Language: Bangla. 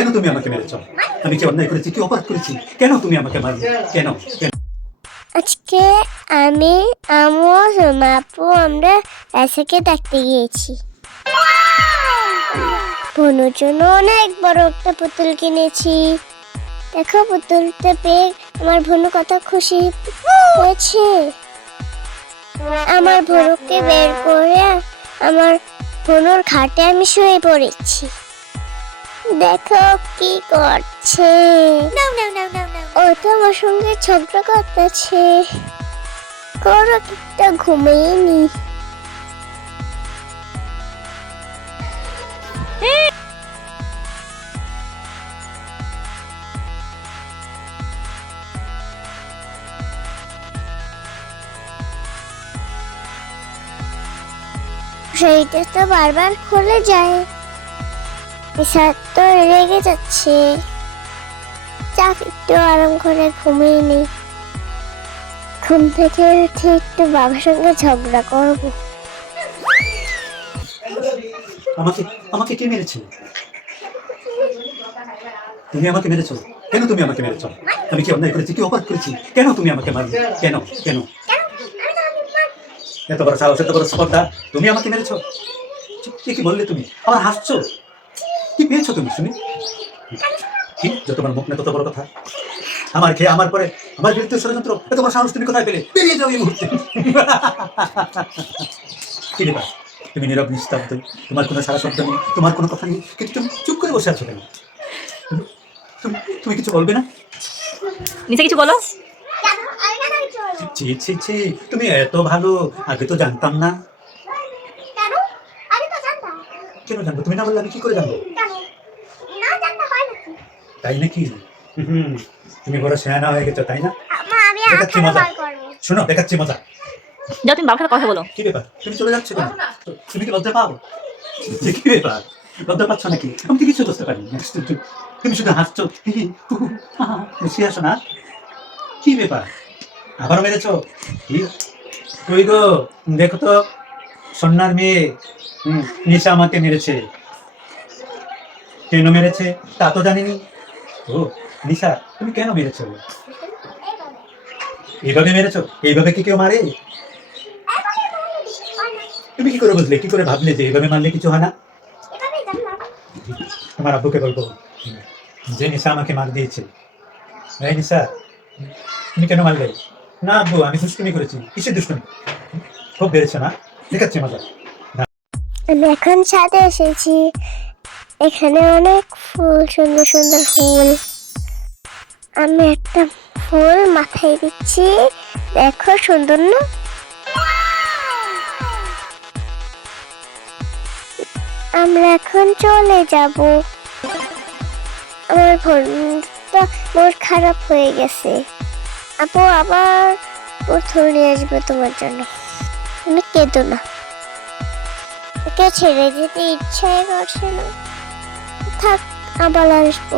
কেন তুমি আমাকে মেরেছ? আমি কি অন্যায় করেছি, কি অপরাধ করেছি? কেন তুমি আমাকে মারলে? কেন? আজকে আমি আমু সোমাপু আমরা এসাকে দেখতে গিয়েছি। বনুর জন্য অনেক বড় একটা পুতুল কিনেছি। দেখো, পুতুলটা পেয়ে আমার ভনু কত খুশি হয়েছে। আমার ভনুকে বের করে আমার ভনুর খাটে আমি শুয়ে পড়েছি। দেখো কি করছে। ও তো আমার সঙ্গে ঝগড়া করতেছে। করো একটা ঘুমিয়ে নি। সেইটা তো বারবার খুলে যায়। তো রেগে যাচ্ছে। একটু আরাম করে ঘুমিয়ে ঘুম থেকে উঠে একটু বাবার সঙ্গে ঝগড়া আমাকে আমাকে কে তুমি আমাকে মেরেছো? কেন তুমি আমাকে মেরেছো? আমি কি অন্যায় করেছি, কি অপরাধ করেছি? কেন তুমি আমাকে মারলে? কেন কেন? এত বড় সাহস, এত বড় তুমি আমাকে মেরেছো? কি বললে তুমি। আবার হাসছো? কি পেয়েছ তুমি শুনি? কি? যত তোমার মুখ না তত বড় কথা। আমার খেয়ে আমার পরে আমার বিরুদ্ধে ষড়যন্ত্র বড় সাহস তুমি কোথায় পেলে? বেরিয়ে যাও এই মুহূর্তে। কি ব্যাপার? তুমি নীরব নিস্তব্ধ তোমার কোনো সারা শব্দ নেই তোমার কোনো কথা নেই কিন্তু তুমি চুপ করে বসে আছো কেন? তুমি- তুমি- তুমি কিছু বলবে না? নিচে কিছু বলো। ছি ছি ছি তুমি এত ভালো আগে তো জানতাম না কেন আমি তো জানতাম কেন জানব? তুমি না বললে আমি কি করে জানব? হয় তাই নাকি? হুম। তুমি বড় সেয়ানা হয়ে গেছো তাই না? দেখাচ্ছি মজা। শোনো দেখাচ্ছি মজা। যাও তুমি বাবার কথা বলো। কি ব্যাপার? তুমি চলে যাচ্ছ কেন? তুমি কি লজ্জা পাও যে কি ব্যাপার? লজ্জা পাচ্ছ নাকি? আমি তো কিছু বুঝতে পারি তুমি শুধু হাসছো। মুছিয়ে আসো না। কি ব্যাপার? আবারও মেরেছো? কি? কই গো? দেখো তো। সন্ন্যার মেয়ে নিশা আমাকে মেরেছে। কেন মেরেছে? তা তো জানিনি। ও নিশা তুমি কেন মেরেছো? এইভাবে মেরেছো? এইভাবে কি কেউ মারে? তুমি কি করে বুঝলে? কি করে ভাবলে যে এইভাবে মারলে কিছু হয় না? তোমার আব্বুকে বলব যে নিশা আমাকে মার দিয়েছে। এই নিশা তুমি কেন মারলে? না আব্বু আমি দুষ্টুমি করেছি। কিসের দুষ্টুমি? খুব বেড়েছে না আমি এখন ছাদে এসেছি। এখানে অনেক ফুল, সুন্দর সুন্দর ফুল। আমি একটা ফুল মাথায় দিচ্ছি। দেখো, সুন্দর না? আমরা এখন চলে যাব। আমার ফোনটা মোট খারাপ হয়ে গেছে। আপু, আবার প্রথম নিয়ে আসবে তোমার জন্য। তুমি কেঁদো না ওকে ছেড়ে যেতে ইচ্ছাই করছে না থাক আবার আসব